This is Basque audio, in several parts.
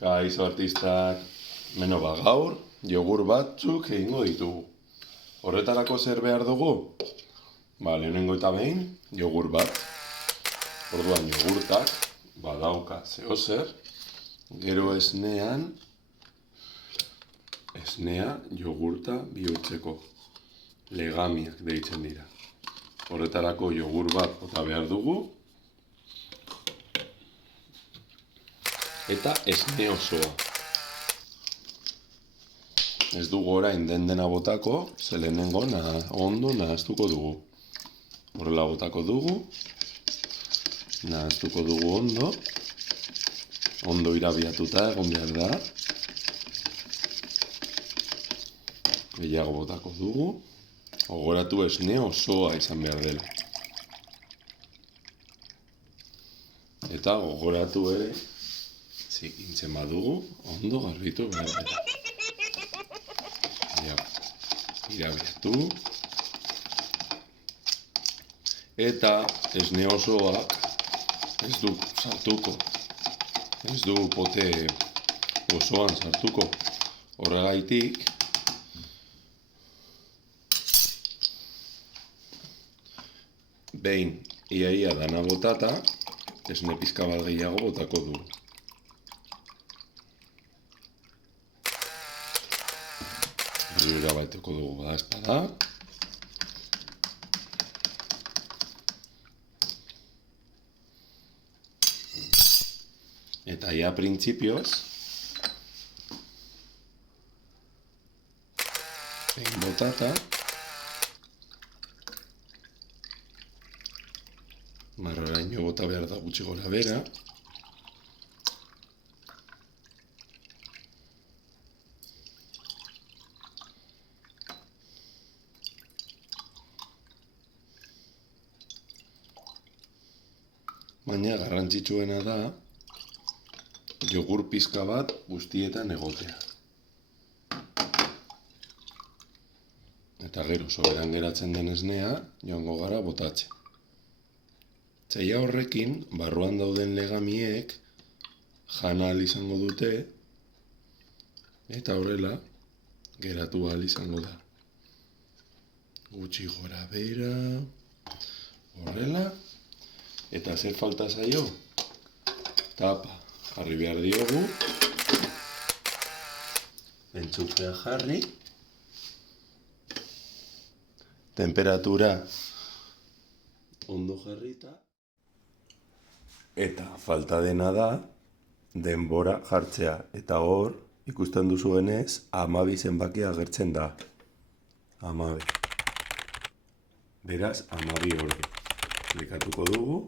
Kaixo artistak, gaur, jogur batzuk egingo ditugu. Horretarako zer behar dugu? Lehenengo eta behin, jogur bat. Orduan jogurtak, badauka zeozer, gero esnea jogurta bihurtzeko. Legamiak deitzen dira. Horretarako jogur bat bota behar dugu. Eta esne osoa. Ez dugu orain dena botako, ze lehenengo ondo nahaztuko dugu. Horrela botako dugu, nahaztuko dugu ondo. Ondo irabiatuta egon behar da. Gehiago botako dugu. Gogoratu esne osoa izan behar dela. Eta gogoratu ere, zikintzen badugu, ondo garbitu behar dela. Irabiatu. Eta esne osoak ez du sartuko. Ez du pote osoan sartuko. Horregaitik, behin iaia dana botata, esne pizka bat gehiago botako du. Berriro baituko dugu badazpada. Eta ja printzipioz, behin botata, marroraino bota behar da gutxi gora bera. Baina garrantzitsuena da jogur pizka bat guztietan egotea. Eta gero soberan geratzen den esnea joango gara botatzen. Txaila horrekin barruan dauden legamiek jana ahal izango dute eta horrela geratu ahal izango da. Gutxi gora bera, horrela. Eta zer falta zaio? Tapa jarri behar diogu. Entzufea jarri. Temperatura ondo jarrita. Eta falta dena da denbora jartzea. Eta hor, ikusten duzuenez, 12 zenbakia agertzen da. 12. Beraz, 12 ordu. Klikatuko dugu.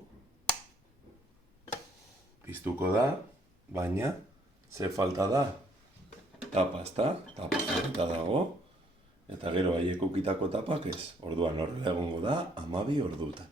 Piztuko da, baina ze falta da? Tapa, ezta? Tapa jarrita dago. Eta gero haiek ukitako tapak ez. Orduan horrela egongo da 12 ordutan.